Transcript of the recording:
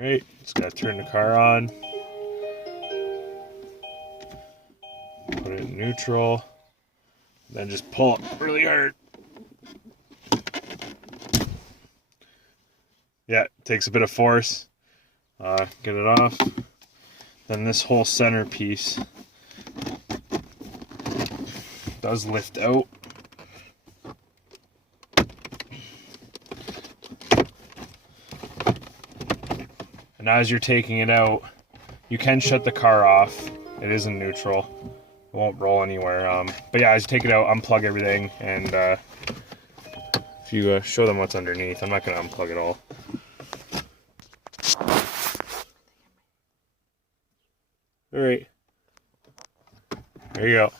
Alright, just gotta turn the car on. Put it in neutral. Then just pull it really hard. Yeah, it takes a bit of force. Get it off. Then this whole center piece does lift out. And as you're taking it out, you can shut the car off. It is in neutral. It won't roll anywhere. But yeah, as you take it out, unplug everything, and if you show them what's underneath, I'm not going to unplug it all. All right. There you go.